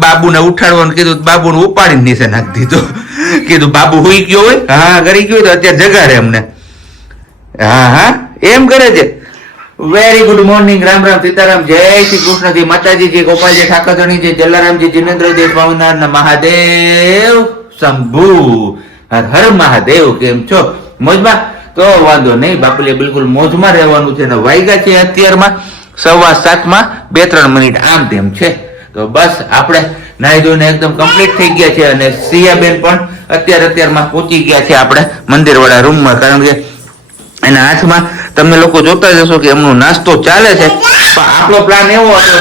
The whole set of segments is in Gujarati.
બાબુને ઉઠાડવાનું કીધું, બાબુને ઉપાડીને નીચે નાખી દીધું. કીધું બાબુ હુઈ ગયો હોય, હા કરી ગયો તો અત્યારે જગાડે અમને. હા હા એમ કરે છે. Very good morning, Ram Ram, Sitaram, જય શ્રી કૃષ્ણજી, માતાજી, ગોપાલજી, ઠાકરજી, જલારામજી, જિનેન્દ્રજી, સ્વામિનારાયણ, મહાદેવ શંભુ, હર હર મહાદેવ. કેમ છો? મોજમાં? તો વાંધો નહીં, બાપુલે બિલકુલ મોજમાં રહેવાનું છે. ને વાગ્યા છે અત્યારમાં 7:15, 2-3 મિનિટ આમ તેમ છે. તો બસ આપણે નાઈ ધોઈને એકદમ કમ્પ્લીટ થઈ ગયા છે. અને સિયાબેન પણ અત્યારમાં પહોંચી ગયા છે આપણે મંદિર વાળા રૂમમાં. કારણ કે એના હાથમાં તમે લોકો જોતા જશો કે એમનો નાસ્તો ચાલે છે. પણ આપણો પ્લાન એવો હતો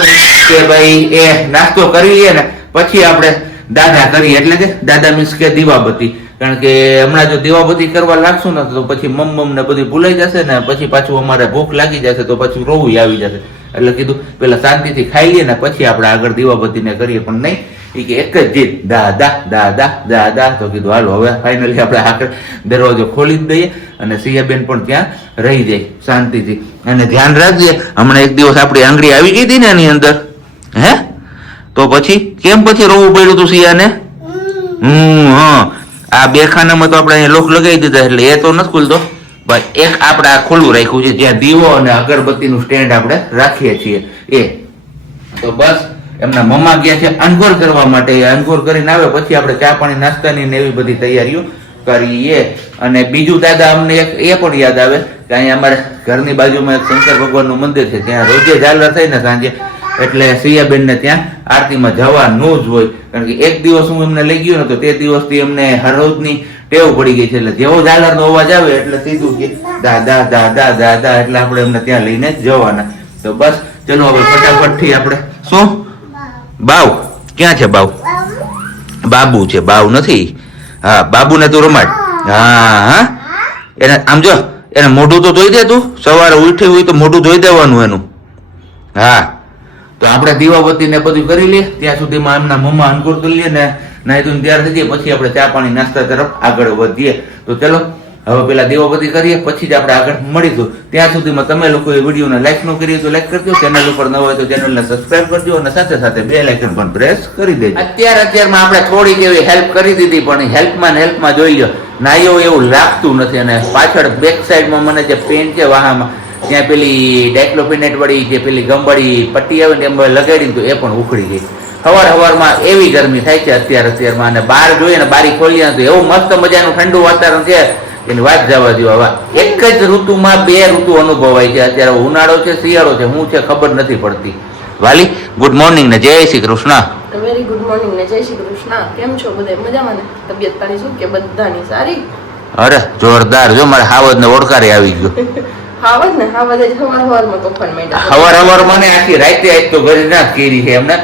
કે ભાઈ એ નાસ્તો કરીએ ને પછી આપણે દાદા કરીએ, એટલે કે દાદા મીન્સ કે દીવાબત્તી. કારણ કે હમણાં જો દીવાબત્તી કરવા લાગશું ને તો પછી મમ ને બધું ભૂલાઈ જશે ને પછી પાછું અમારે ભૂખ લાગી જશે તો પછી રોવું આવી જશે. એટલે કીધું પેલા શાંતિથી ખાઈ લઈએ ને પછી આપણે આગળ દીવાબત્તીને કરીએ. પણ નહીં, એ કે એક જ જીત, દાદા દાદા દાદા. તો કીધું હાલો હવે ફાઇનલી આપણે આગળ દરવાજો ખોલી જ દઈએ અને સિયાબેન પણ ત્યાં રહી જાય શાંતિથી. અને ધ્યાન રાખજે, હમણાં એક દિવસ આપણી આંગળી આવી ગઈ હતી ને એની અંદર, હે તો પછી કેમ પછી રોવું પડ્યું હતું સિયાને? હા, આ 2 ખાનામાં તો આપણે અહીંયા લોક લગાવી દીધા એટલે એ તો નથી ખુલતો. ભાઈ એક આપણે આ ખુલ્લું રાખ્યું છે જ્યાં દીવો અને અગરબત્તીનું સ્ટેન્ડ આપણે રાખીએ છીએ એ. તો બસ એમના મમ્મા ગયા છે અનગોર કરવા માટે. અનગોર કરીને આવે પછી આપણે ચા પાણી નાસ્તાની ને એવી બધી તૈયારીઓ કરીએ. અને બીજું દાદા અમને એક એ પણ યાદ આવે કે અહીંયા અમારે ઘરની બાજુમાં એક શંકર ભગવાનનું મંદિર છે, ત્યાં રોજે ઝાલર થાય ને સાંજે, એટલે સિયાબેનને ત્યાં આરતીમાં જવાનું જ હોય. કારણ કે એક દિવસ હું એમને લઈ ગયો ને તો તે દિવસથી એમને હર રોજની ટેવ પડી ગઈ છે. એટલે જેવો ઝાલરનો અવાજ આવે એટલે સીધું કે દાદા દાદા દાદા, એટલે આપણે એમને ત્યાં લઈને જ જવાના. તો બસ ચલો હવે ફટાફટથી આપણે શું બાવ ક્યાં છે? બાબુ છે, બાવ નથી. હા બાબુને તું રમાડ. હા હા એને આમ જો, એને મોઢું તો ધોઈ દે તું. સવારે ઉઠી હોય તો મોઢું ધોઈ દેવાનું એનું. હા તો આપણે દીવાબત્તી ને બધું કરી લઈએ, ત્યાં સુધીમાં એમના મમ્મા અનુકૂળ કરી લઈએ ને નાઈ ધોઈને તૈયાર થઈ જઈએ. પછી આપણે ચા પાણી નાસ્તા તરફ આગળ વધીએ. તો ચલો હવે પેલા દીવાબત્તી કરીએ પછી જ આપણે આગળ મળીશું. ત્યાં સુધીમાં તમે લોકોએ વિડીયોને લાઈક ન કરી તો લાઈક કરજો, ચેનલ ઉપર ન હોય તો ચેનલને સબસ્ક્રાઇબ કરજો અને સાથે સાથે બેલ આઇકન પણ પ્રેસ કરી દેજો. અત્યારમાં આપણે થોડીક એવી હેલ્પ કરી દીધી, પણ હેલ્પમાં જોઈ લો નાયો એવું લાગતું નથી. અને પાછળ બેક સાઈડમાં મને જે પેન છે વાહામાં, ત્યાં પેલી ડાયક્લોફિનેટ વાળી જે પેલી ગમવાળી પટ્ટી આવે ને એમ લગાડીને તો એ પણ ઉખડી ગઈ. સવારમાં એવી ગરમી થાય છે અત્યારમાં. અને બહાર જોઈએ ને બારી ખોલીએ તો એવું મસ્ત મજાનું ઠંડુ વાતાવરણ છે એની વાત જવા દો. હવે એક જ ઋતુમાં 2 ઋતુ અનુભવાય છે. અત્યારે ઉનાળો છે, શિયાળો છે, શું છે ખબર નથી પડતી. વાલી ગુડ મોર્નિંગ ને જય Shri Krishna. Very good morning ને જય શ્રી કૃષ્ણ. કેમ છો બધા? મજામાં ને? તબિયત પાણી શું કે બધાની સારી? અરે જોરદાર, જો મારે હાવજ ને ઓળકારે આવી ગયો. હાવજ ને હાવજ જ હવારમાં તોફાન માંડ્યા. હવાર મને આખી રાતે આજ તો ઘરે ના કેરી છે એમને.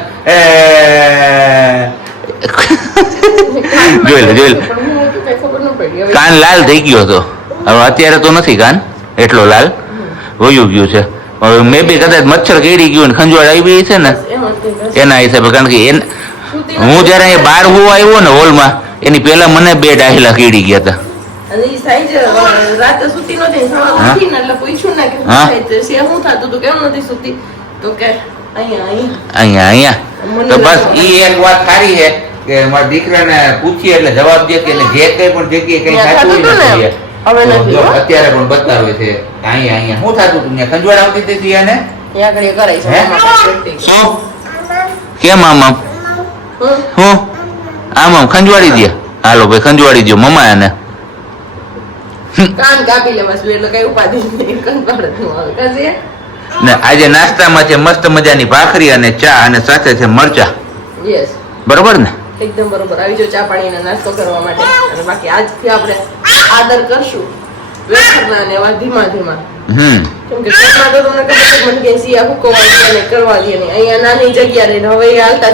જોઈ લે કાન લાલ થઈ ગયો હતો. હવે અત્યારે તો નથી કાન એટલો લાલ, વયું ગયું છે. હવે મે બી કદાચ મચ્છર કેરી ગયું ને ખંજવાળ આવી છે ને એના હિસાબે. કારણ કે હું જયારે અહીંયા બહાર હોવા આવ્યો ને હોલમાં, એની પેલા મને 2 ડાહિલા કેરી ગયા હતા. અને ઈ સાઈઝ રાતે સુતી નહોતી, સવારે ઉઠીને એટલે પૂછ્યું ને કે શું થતું હતું, કેમ નથી સુતી? તો કે અહીંયા. તો બસ ઈ એક વાત સારી છે કે મારા દીકરાને પૂછીએ એટલે જવાબ દે કે જે કઈ પણ જગ્યાએ કઈ સાચું નથી. અત્યારે પણ બતાવે છે અહીંયા શું થતું હતું, ખંજવાળ આવતી હતી એને શું કેમ આમ હું આમ ખંજવાળી દે. હાલો ભાઈ ખંજવાળી દો મમ્મા એને. કાન કાપી લેવા એટલે કઈ ઉપાધિ નહીં, કંટાળો આવે. ને આજે નાસ્તામાં છે મસ્ત મજાની ભાખરી અને ચા અને સાથે છે મરચા. યસ બરોબર ને? એકદમ બરોબર. આવી જાઓ ચા પાણીનો નાસ્તો કરવા માટે. અને બાકી આજથી આપણે આદર કરશું વેફરના ને એવા ધીમા. કેમ કે ઘરમાં તો તમને ખબર છે મને કે સિયા હુકવા દે ને કરવા દે ને, અહીંયા નાની જગ્યા રહીને હવે એ હાલતા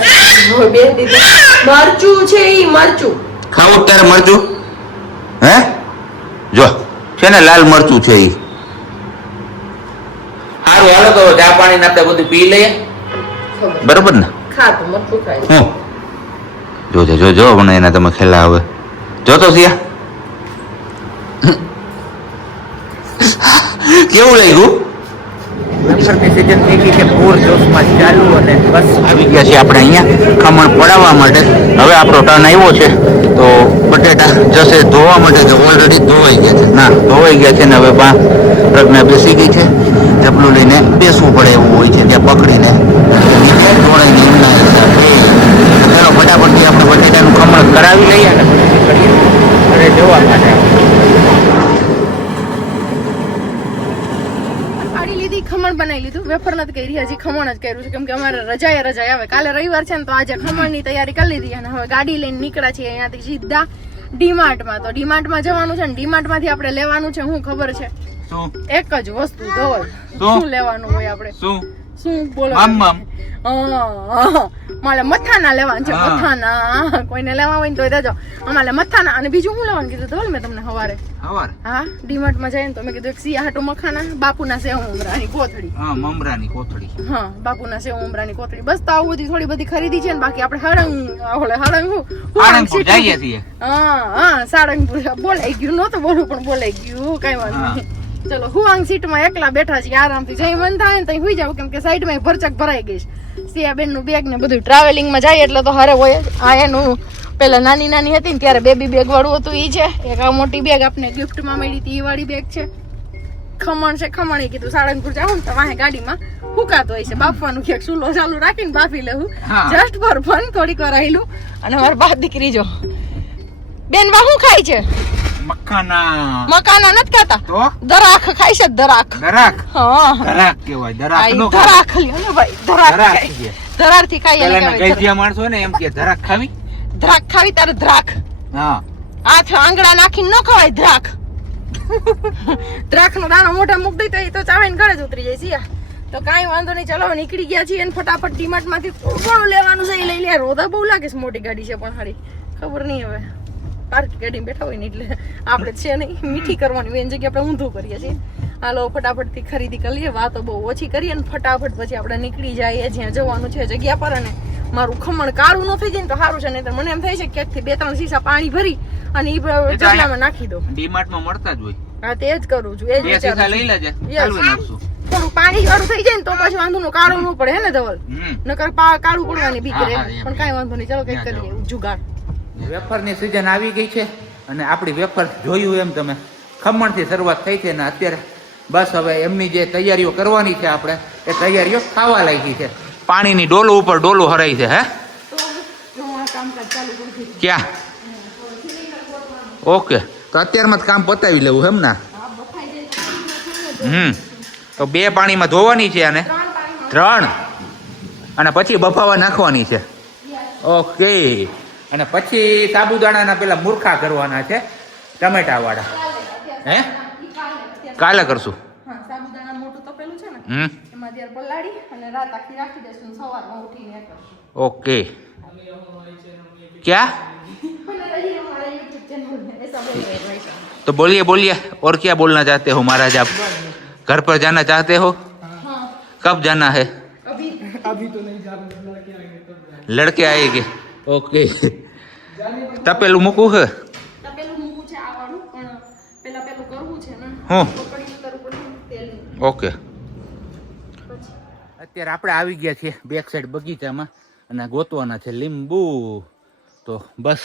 હવે બે દીધી મરચું છે. ઈ મરચું ખાવું તારે મરચું? હે જો છે ને લાલ મરચું છે ઈ. સારું હાલો તો ચા પાણી નાસ્તા બધું પી લઈએ. બરોબર ને? ખા તો મરચું ખાય. જો મને એના તમે ખેલા હવે જોતો સિયા કેવું લાગ્યું? વેફરની સિઝન થઈ ગઈ છે પૂર જોશમાં ચાલુ અને બસ આવી ગયા છે આપણે અહીંયા ખમણ પડાવવા માટે. હવે આપણો ટર્ન આવ્યો છે તો બટેટા જશે ધોવા માટે. તો ઓલરેડી ધોવાઈ ગયા છે, ના ધોવાઈ ગયા છે ને હવે પ્રજ્ઞા બેસી ગઈ છે. ચપલું લઈને બેસવું પડે એવું હોય છે ત્યાં પકડીને નીચે ધોળાઈને એમના હિસાબે. ચાલો ફટાફટથી આપણે બટેટાનું ખમણ કરાવી લઈએ અને પછી ઘરે જવા માટે. ખમણ બનાવી લીધું, વેફર નથી કરી, હજી ખમણ જ કર્યું છે કેમ કે અમારે રજા આવે. કાલે રવિવાર છે ને તો આજે ખમણની તૈયારી કરી લીધી અને હવે ગાડી લઈને નીકળ્યા છીએ અહીંયાથી સીધા ડીમાર્ટમાં. તો ડીમાર્ટમાં જવાનું છે ને ડીમાર્ટમાંથી આપણે લેવાનું છે શું ખબર છે? એક જ વસ્તુ ધવલ. શું લેવાનું હોય આપણે? શું બોલો? મારે મથાના લેવાનું છે. મથાના કોઈને લેવા હોય ને તો દેજો. અમારે મથાના અને બીજું શું લેવાનું કીધું ધવલ મેં તમને સવારે? હા ડીમાર્ટ માં જઈને તો મેં કીધું એક સિયાહાટો મખાના, બાપુના સેવ ઉમરાની કોથળી. મમરાની કોથળી. હા બાપુના સેવ ઉમરાની કોથળી. બસ તો આવું બધી થોડી બધી ખરીદી છે ને બાકી આપણે સાળંગપુર જઈએ છીએ. હા સાળંગપુર બોલાઈ ગયું, નહોતું બોલું પણ બોલાઈ ગયું, કઈ વાંધો નહીં. ચલો હુવાંગ સીટ માં એકલા બેઠા છીએ આરામથી. જઈ મન થાય ને ત્યાં સુઈ જાવ કેમ કે સાઈડ માં ભરચક ભરાઈ ગઈ છે. સિયાબેન નું બેગ ને બધું ટ્રાવેલિંગ માં જાય એટલે તો હારે હોય. આ એનું પેલા નાની હતી ને ત્યારે બેબી બેગ વાળું હતું ઈ છે. એક આ મોટી બેગ આપણે ગિફ્ટ માં મળી હતી ઈ વાળી બેગ છે. ખમણ છે, ખમણ કીધું સાળંગપુર જાઉં ને તો વાહે ગાડીમાં ફૂકાતો હોય છે બાફવાનું ક્યાંક ચૂલો ચાલુ રાખીને બાફી લેવું જસ્ટ ફોર ફન. થોડીક વાર આવેલું અને અમારી બાપ દીકરી જો બેન બા શું ખાય છે? મકાના નથી ખાતા તો દરાખ ખાય છે. દરાખ હા દરાખ કહેવાય. દરાખ લ્યો ને ભાઈ, દરાખ થી ખાઈ એને કહેવાય. માણસો ને એમ કે દરાખ ખાવી, દ્રાક ખાવી તારે દ્રાક. હા આ આંગળા નાખીને ન ખવાય દ્રાક. દ્રાક નો દાણો મોઢા મૂક દઈ તો એ તો ચાવીને ઘરે જ ઉતરી જાય છે. તો કાંઈ વાંધો નહીં, ચલો નીકળી ગયા છીએ અને ફટાફટ ડીમાર્ટ માંથી થોડું લેવાનું છે એ લઈ લે. રોદા બહુ લાગે છે, મોટી ગાડી છે પણ હારી ખબર નહીં હવે પાર્ક ગાડીમાં બેઠા હોય ને એટલે આપણે છે નહીં મીઠી કરવાની હોય એની જગ્યાએ આપણે ઊંધું કરીએ છીએ. હાલો ફટાફટ થી ખરીદી કરી લઈએ, વાતો બહુ ઓછી કરીએ ને ફટાફટ પછી આપણે નીકળી જઈએ જ્યાં જવાનું છે જગ્યા પર. અને મારું ખમણ કાળું ન થઈ જાય ને તો સારું છે, નહીં તો મને એમ થાય છે ક્યાંક થી 2-3 સીસા પાણી ભરી અને ઈ જગ્યામાં નાખી દો. ડીમાર્ટ માં મળતા જ હોય. હા તે જ કરું છું, એ જ વિચાર લઈ લેજે. થોડું પાણી વાળું થઈ જાય ને તો પછી વાંધો કાળું ન પડે હે ને ધવલ? નકર કાળું પડવાની બીક રહે. પણ કાંઈ વાંધો નહીં, ચલો કઈક કરીએ જુગાડ. વેફરની સિઝન આવી ગઈ છે અને આપણી વેફર જોયું એમ તમે ખમણથી શરૂઆત થઈ છે ને અત્યારે બસ હવે એમની જે તૈયારીઓ કરવાની છે આપણે એ તૈયારીઓ થવા લાગી છે. પાણીની ડોલું ઉપર ડોલું હરાઈ છે. હે ક્યાં? ઓકે તો અત્યારમાં જ કામ પતાવી લેવું એમ ના? તો 2 પાણીમાં ધોવાની છે અને 3 અને પછી બફાવા નાખવાની છે. ઓકે અને પછી સાબુદાણાના પેલા મૂર્ખા કરવાના છે ટમેટા વાળા. હે કાલે કરશું. સાબુદાણા મોટું તપેલું છે ને એમાં ત્યારે પલાળી અને રાત આખી રાખી દેશું, સવારમાં ઉઠીને કરશું. ઓકે क्या तो बोलिए और क्या बोलना चाहते हो महाराज? आप घर पर जाना चाहते हो? कब जाना है? अभी तो नहीं जाना, लड़के आएंगे. ओके तपेલું મૂકવું છે? તપેલું મૂકવું છે આ વાળું પણ પેલા પેલું કરવું છે ને. હું પકડી કરવું પડે તેલ. ઓકે અત્યારે આપણે આવી ગયા છીએ બેક સાઈડ બગીચામાં અને ગોતવાના છે લીંબુ. તો બસ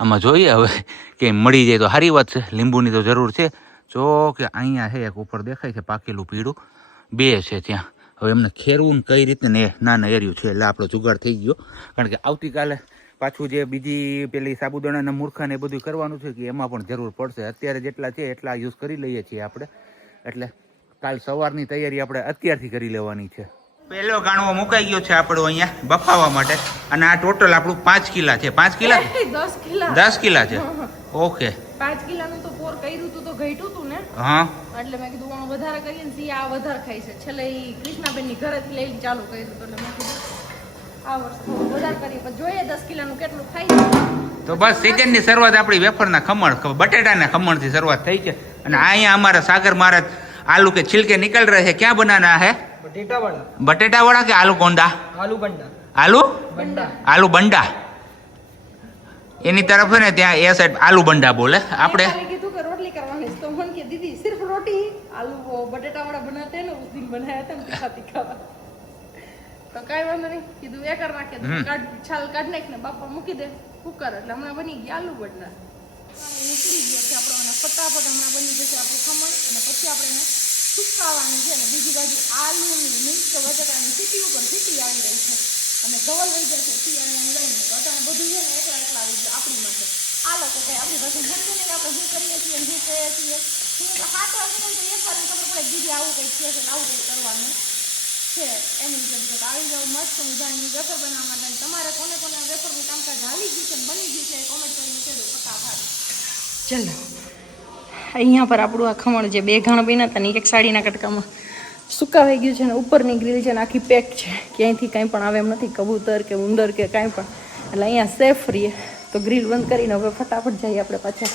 આમાં જોઈએ હવે કે મળી જાય તો સારી વાત છે. લીંબુની તો જરૂર છે. જો કે અહીંયા છે એક ઉપર દેખાય છે પાકેલું પીળું, 2 છે ત્યાં. હવે એમને ખેરવું કઈ રીતે ને નાના એર્યું છે એટલે આપણો જુગાડ થઈ ગયો. કારણ કે આવતીકાલે પાછું જે બીજી પેલી સાબુદાણાના મૂર્ખા ને એ બધું કરવાનું છે કે એમાં પણ જરૂર પડશે. અત્યારે જેટલા છે એટલા યુઝ કરી લઈએ છીએ આપણે, એટલે કાલ સવારની તૈયારી આપણે અત્યારથી કરી લેવાની છે. પહેલો ગાણવો મુકાઈ ગયો છે આપણો અહીંયા બફાવા માટે અને આ ટોટલ આપણું 5 કિલા છે. 5 કિલા 10 કિલા છે. ઓકે 5 કિલાનું તો પોર કર્યું તું તો ઘટ્યું તું ને. હા એટલે મેં કીધું આનો વધારે કરીએ ને સિયા આ વધારે ખાય છે. છેલ્લે ઈ કૃષ્ણાબેન ની ઘરેથી લઈને ચાલુ કર્યું તો એટલે મેં કીધું આ વર્ષ થોડું વધારે કરીએ પણ જોઈએ 10 કિલાનું કેટલું ખાય. તો બસ સીઝનની શરૂઆત આપણી વેફરના ખમણ બટેટાના ખમણથી શરૂઆત થઈ છે. અને અહીંયા અમારા સાગર મહારાજ आलू के छिलके निकल रहे हैं. क्या बनाना है? बटेटा वड़ा के आलू कोंडा? आलू बंडा એની તરફ છે ને ત્યાં એ સાઈડ આલુ બંડા બોલે. આપણે કીધું કે રોટલી કરવાની તો મન કે દીદી સિર્ફ રોટી આલू वो बटेटा वड़ा बनाते हैं ना उस दिन બનાવ્યા હતા ને તીખા ખાવા તો કાંઈ વાંધો નહીં કીધું એ કર નાખે છાલ કાઢ નાખ ને બાપા મૂકી દે કુકર એટલે હમણાં બની ગયા આલુ બટના નીકળી ગયો છે આપણો અને ફટાફટ હમણાં બની જશે આપણું ખમણ અને પછી આપણે એને સુકાવવાનું છે ને બીજી બાજુ આલુની મિક્સ બટાટાની સીટી ઉપર સીટી આવી રહી છે અને ગવલ વહી જશે શિયાળાને લઈને તો અત્યારે બધું છે ને એકલા આવી ગયું આપણી માટે આ લોકો કઈ આપણી પાસે સમજે નહીં આપણે શું કરીએ છીએ શું કહીએ છીએ હું તો હાથ વાગે ને તો એક વાર ખબર પડે દીદી આવું કંઈક છે આવું કંઈક કરવાનું છે એની જગ્યાએ આવી જાવ મસ્ત મજાની વેફર બનાવવા માટે તમારે કોને કોને વેફરનું કામકાજ હાલી ગયું છે બની ગયું છે કોમેન્ટ કરીને કહેજો ફટાફટ ચલો અહીંયા પર આપણું આ ખમણ જે 2 ઘાણ બન્યા હતા ને એક સાડીના કટકામાં સુકાવાઈ ગયું છે ને ઉપરની ગ્રીલ છે ને આખી પેક છે ક્યાંયથી કાંઈ પણ આવે એમ નથી કબૂતર કે ઉંદર કે કાંઈ પણ એટલે અહીંયા સેફ રહીએ તો ગ્રીલ બંધ કરીને હવે ફટાફટ જઈએ આપણે પાછા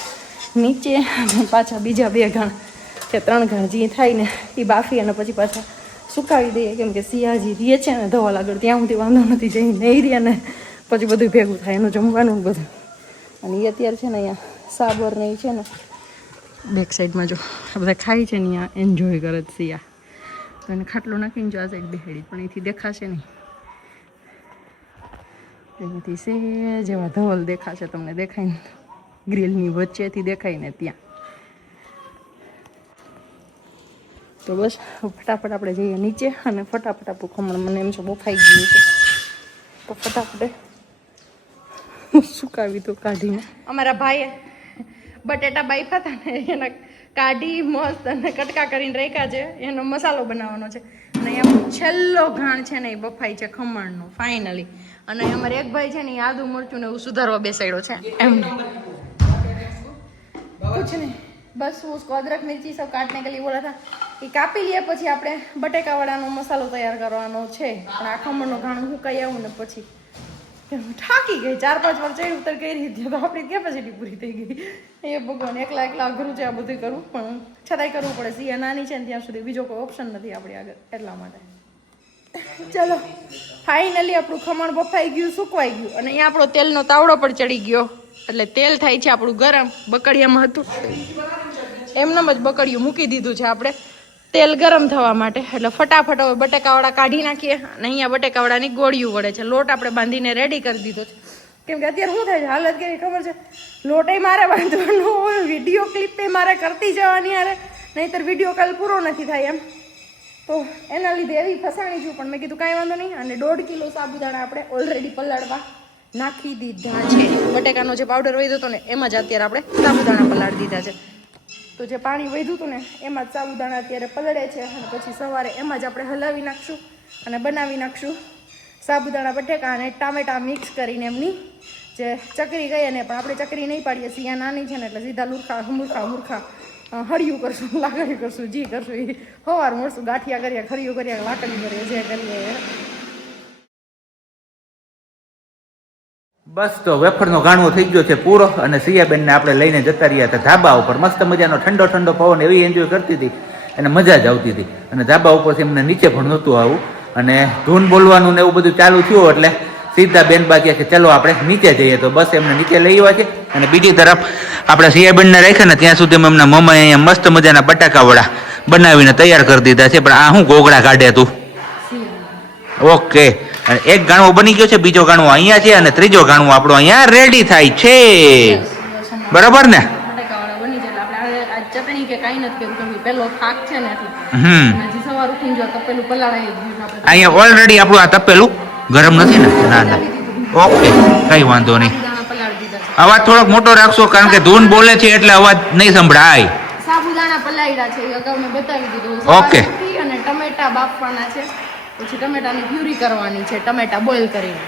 નીચે અને પાછા બીજા 2 ઘાણ કે 3 ઘાણ જે થાય ને એ બાફી અને પછી પાછા સુકાવી દઈએ કેમ કે સિયાજી રહે છે ને ધોવા આગળ ત્યાં સુધી વાંધો નથી જઈ નહીં રહે ને પછી બધું ભેગું થાય એનું જમવાનું બધું અને એ અત્યારે છે ને અહીંયા સાબર ને છે ને બેક સાઈડમાં જો આ બધા ખાય છે ને અહીંયા એન્જોય કરે છે સિયા તો એને ખાટલો નાખીને જો આ સાઈડ બેહાડી પણ એથી દેખાશે નહીં એનાથી સે જેવા ધવલ દેખાશે તમને દેખાય ને ગ્રીલની વચ્ચેથી દેખાય ને ત્યાં તો બસ ફટાફટ આપણે જઈએ નીચે અને ફટાફટ આપણું ખમણ મને એમ છે બફાઈ ગયું છે તો ફટાફટ સુકાવી તો કાઢીને અમારા ભાઈએ બટેટા બાફ્યા હતા ને એના કાઢી મસ્ત અને કટકા કરીને રાખ્યા છે એનો મસાલો બનાવવાનો છે અને અહીંયા છેલ્લો ઘાણ છે ને એ બફાઈ છે ખમણનો ફાઇનલી અને અમારે એક ભાઈ છે ને એ આદુ મરચું ને એવું સુધારવા બેસાડ્યો છે એમ कुछ नहीं बस उसको अदरक मिर्ची सब काटने के लिए बोला था એ કાપી લે પછી આપણે બટેકાવાળાનો મસાલો તૈયાર કરવાનો છે પણ આ ખમણનો ઘાણ હું કઈ આવું ને પછી થાકી ગઈ 4-5 વાર ચડી ઉતર કરી હતી તો આપણી કેપેસિટી પૂરી થઈ ગઈ એ ભગવાન એકલા અઘરું છે આ બધું કરવું પણ છતાંય કરવું પડે સિયા નાની છે ને ત્યાં સુધી બીજો કોઈ ઓપ્શન નથી આપણી આગળ એટલા માટે ચલો ફાઇનલી આપણું ખમણ બફાઈ ગયું સુકવાઈ ગયું અને અહીંયા આપણો તેલનો તાવડો પણ ચડી ગયો એટલે તેલ થાય છે આપણું ગરમ બકડિયામાં હતું એમનેમ જ બકડિયું મૂકી દીધું છે આપણે તેલ ગરમ થવા માટે એટલે ફટાફટ હવે બટેકાવાળા કાઢી નાખીએ અને અહીંયા બટેકાવાળાની ગોળીઓ વળે છે લોટ આપણે બાંધીને રેડી કરી દીધો છે કેમ કે અત્યારે શું થાય છે હાલત કેવી ખબર છે લોટે મારે બાંધવાનો હોય વિડીયો ક્લિપે મારે કરતી જવાની યારે નહીંતર વિડીયો કાલ પૂરો નથી થાય એમ તો એના લીધે એવી ફસાણી છું પણ મેં કીધું કાંઈ વાંધો નહીં અને 1.5 કિલો સાબુદાણા આપણે ઓલરેડી પલાળવા નાખી દીધા છે બટેકાનો જે પાવડર વધ્યો હતો ને એમાં જ અત્યારે આપણે સાબુદાણા પલાળી દીધા છે તો જે પાણી વધ્યું હતું ને એમાં જ સાબુદાણા અત્યારે પલળે છે અને પછી સવારે એમાં જ આપણે હલાવી નાખશું અને બનાવી નાખશું સાબુદાણા બટેકા અને ટામેટા મિક્સ કરીને એમની જે ચકરી ગઈ ને પણ આપણે ચકરી નહીં પાડીએ સિયા નાની છે ને એટલે સીધા મૂર્ખા હળિયું કરશું લાકડી કરશું જી કરશું એ સવાર મળશું ગાંઠિયા કરીએ ખરીયું કરીએ લાકડી કરીએ જે કરીએ બસ તો વેફરનો ગાણવો થઈ ગયો છે પૂરો અને સિયાબેનને આપણે લઈને જતા રહ્યા હતા ધાબા ઉપર મસ્ત મજાનો ઠંડો પવન એવી એન્જોય કરતી હતી અને મજા જ આવતી હતી અને ધાબા ઉપરથી એમને નીચે પણ નહોતું આવું અને ધૂન બોલવાનું ને એવું બધું ચાલુ થયું એટલે સીધા બેનબા કહે કે ચલો આપણે નીચે જઈએ તો બસ એમને નીચે લઈ આવ્યા છે અને બીજી તરફ આપણે સિયાબેનને રાખ્યા ને ત્યાં સુધી એમના મમ્માએ અહીંયા મસ્ત મજાના બટાકાવડા બનાવીને તૈયાર કરી દીધા છે પણ આ શું ગોગડા કાઢે તું ઓકે એક ગાણવો બની ગયો છે બીજો ગાણવો અહીંયા છે અને ત્રીજો ગાણવો આપણો અહીંયા રેડી થાય છે બરાબર ને ચટણી કે કાઈ નથી કર્યું પેલો થાક છે ને એટલે હજી સવાર ઉઠીને જો તપેલું પલાળાઈ ગયું આપણે અહીંયા ઓલરેડી આપણું આ તપેલું ગરમ નથી ને ના ઓકે કઈ વાંધો નહીં અવાજ થોડોક મોટો રાખશો કારણ કે ધૂન બોલે છે એટલે અવાજ નહીં સંભળાય સાબુદાણા પલાળ્યા છે અગાઉ મેં બતાવી દીધું ઓકે અને ટમેટા બાફવાના છે પછી ટમેટાની પ્યુરી કરવાની છે ટમેટા બોઇલ કરીને